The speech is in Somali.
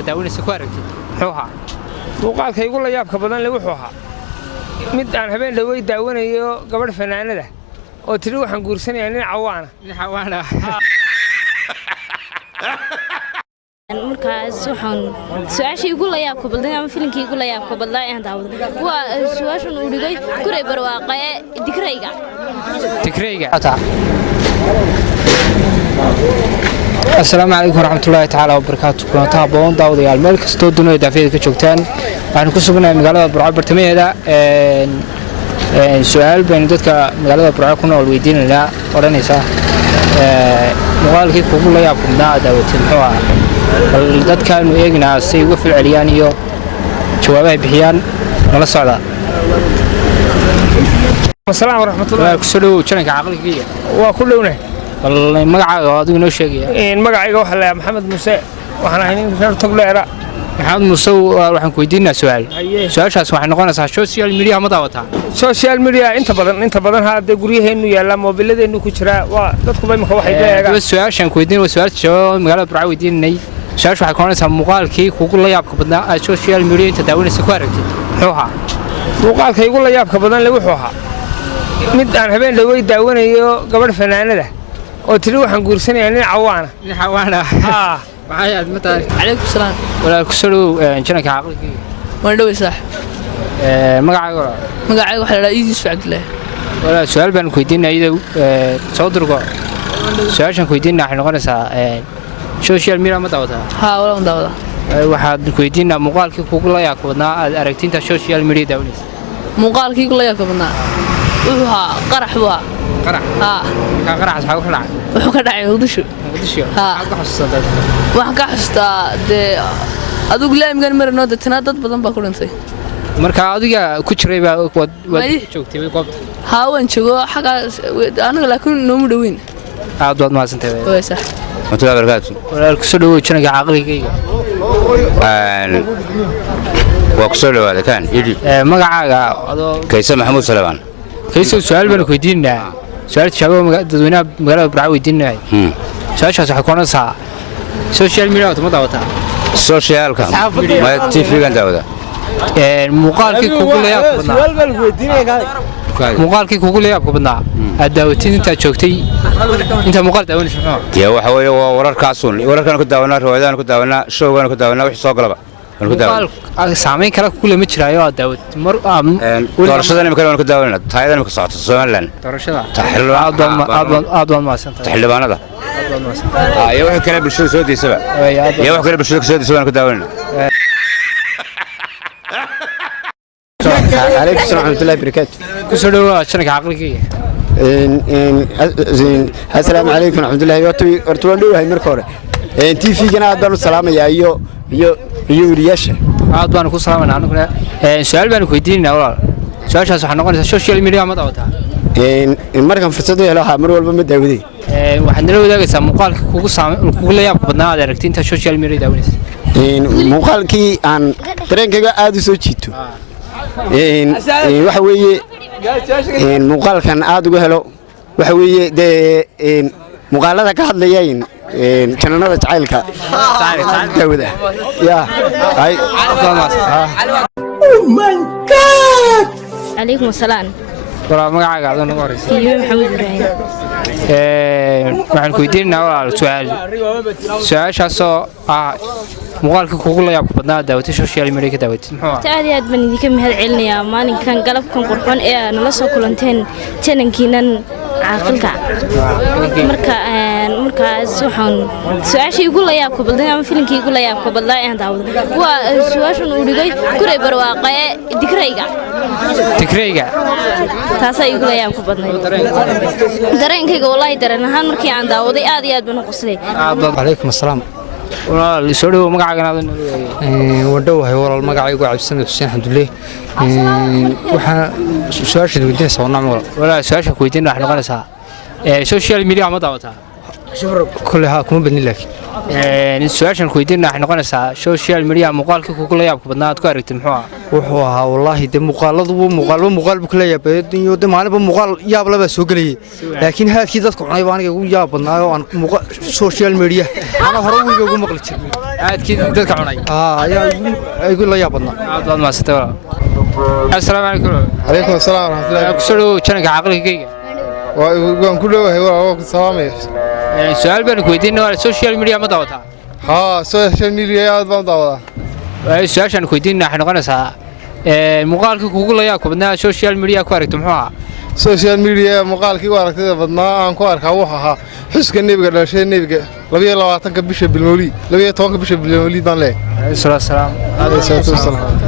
inta daawanaysa ku aragtid muxuu ahaa muuqaalka igu la yaabka badan le wuxuu ahaa mid aan habeen dhawey daawanayo gabadh fanaanada oo tiri waxaan guursanayaa nin cawaana markaas waxaan su'aashii igu la yaabka badnaa ama filimkii igu la yaabka badnaa ee daawada waa su'aashan uu dhigay kuray barwaaqo ee dikrayga السلام عليكم ورحمة الله تعالى وبركاته كلنا بون داود يا الملك استودنا دافيد كجوكتان waxaan ku sugnahay magaalada Burco bartamaheeda su'aal baan dadka magaalada Burco ku nool weydiinayna oranaysa muuqaalkii kugu la yaabnaa daawatay muxuu ahaa bal dadkan u eegnaa si uga falceliyaan iyo jawaabaha bixiyaan nala socda السلام ورحمة الله ku soo dhaw channelka aqalkiga waa ku dhowna bal magacaaga adigu noo sheegaya magacayga waxa la maxamed muuse waxaan ahay nin reer togleera maxamed muuse waxaan ku weydiinaa su'aashaas waxay noqonaysaa social media ma daawataa social media inta badan hadda guryaheenu yaala moobiladeenu ku jira waa dadku bay marka waxay leeyahay su'aashan ku weydiin waa su'aal jawaab magaalada Burco weydiinay su'aashu waxay noqonaysaa muuqaalkii kugu la yaabka badnaa social media inta daawanaysa ku aragtid muxuu ahaa muuqaalka igu la yaabka badan le wuxuu ahaa mid aan habeen dhawey daawanayo gabadh fanaanada oo tiri waxaan guursanayaa nin cawaana maxay aad mataa عليكم السلام walaal ku soo dhaw channelka aqalkiga waan dhaway saax magacaaga magacayga waxa la yiraahdaa Iisus Cabdillah walaal su'aal baan ku weydiinay soo durgo su'aashan ku weydiinay waxay noqonaysaa social media ma daawataa haa walaal daawada waxaad ku weydiinaa muuqaalkii kugu la yaabka badnaa aad aragtinta social media daawanaysa muuqaalkii ku la yaabka badnaa wuxuu ahaa qarax buu ahaa qarax ka qarax waxa ka dhacay wuxuu ka dhacay Muqdisho waxaan ka xasuustaa dee adigu laamgan marno dadna dad badan baa ku dhintay marka adiga ku jiray baa wad joogtay goobta haa waan joogo xaga anaga laakiin noomu dhaweyn aad wad maasantahay way sax mutula barkaatu walaal ku soo dhaw channelka aqalkayga waa ku soo dhawaada kan yidi magacaaga adoo kaysa maxamuud salabaan kaysa su'aal baan ku weydiinaa su'aal jawaab dadweynaha magaalada Burco weydiinay su'aashaas waxay ku noqonaysaa social media ma daawataa socialka ma TV-gan daawada muuqaalkii kugu la yaabka badnaa su'aal baan ku weydiinaya muuqaalkii kugu la yaabka badnaa aad daawatid inta joogtay inta muuqaal daawanaysa dee waxa weeye waa wararkan ku daawanaa riwaayadahan ku daawanaa showgan ku daawanaa wixii soo galaba saameyn kale ku lama jiraayo aad daawad mar doorashada imika waan ku daawanaa taayada imika socoto Soomaaliland doorashada aad waan maasantahay xildhibaanada iyo waxa kale bulshada soo deysaba iyo waxa kale bulshada soo deysaba waan ku daawanaa عليكم السلام ورحمة الله وبركاته. كسر شنك عقلك السلام عليكم ورحمة الله وبركاته. هاي مركورة. تي في جنا أدنو السلام يا يو رياشة. أدنو كل سلام أنا كنا سؤال بينك ويدين أولا. سؤال شخص حنا قلنا السوشيال ميديا ما دعوتها. المركب فرصته يلا حمر ولا بمد داودي. وحنا لو ده قسم مقال كوكو لا يبقى بدنا هذا ركتين السوشيال ميديا داونيس. مقال كي عن ترين كذا أدو سوتشيتو. waxa weeye muuqaalkan aad uga helo waxa weeye muuqaalada ka hadlayeen channelada jacaylka daawada ya ay oh my god عليكم السلام wala magacaaga aad ugu horeysa iyo maxamed ibraahim waxaan ku weydiinaa walaal su'aashaasoo muuqaalka kugu la yaabka badnaa daawatay social media ka daawatay muxuu aad iyo aad baan idinka mahad celinayaa maalinkan galabkan qurxoon ee nala soo kulanteen channelkiinan caaqilka markaas waxaan su'aashii igu la yaabka badnaa ama filimkii igu la yaabka badnaa ee daawada waa su'aashan uu dhigay kuray barwaaqo ee dikrayga taasay igu la yaabka badnay dareenkayga wallahi dareen ahaan markii aan daawaday aad iyo aad baan u qoslay عليكم السلام walaal soo dhaw magacaaga wadhowahay walaal magacaygu cabsana xuseen xamdulle waxa su'aasha weydiinaysaa waa nacmo walaal su'aasha ku weydiin waxa noqonaysaa social media ma daawataa كل ها كم بني لك السؤال كويدين نحن نقول سوشيال ميديا مقالك كل يابك بدنا تقارن تمحوها وحوها والله ده مقال بكل يابد يود ما أنا بمقال ياب لا بس وقلي لكن هذا كذا تكون عيبان يقول ياب بدنا وان سوشيال ميديا أنا هروي يقول مقلت هذا كذا تكون عيب يقول لا ياب بدنا هذا ما ستوى السلام عليكم عليكم السلام ورحمة الله كسروا كأنك عقلك كيك وان كله هو سلامي السؤال بينك ويدين على السوشيال ميديا ما ضوتها ها سوشيال ميديا ما ضوتها السؤال كويدين نحن نقول مقالك كوكولا ياكو بدنا السوشيال ميديا كوارك تمحوها سوشيال ميديا مقالك وارك بدنا أن كوارك وحها حس كنيبك لا شيء نيبك لبيه لو أعطاك بيش بالمولي لبيه توك بيش بالمولي دان له السلام عليه الصلاة والسلام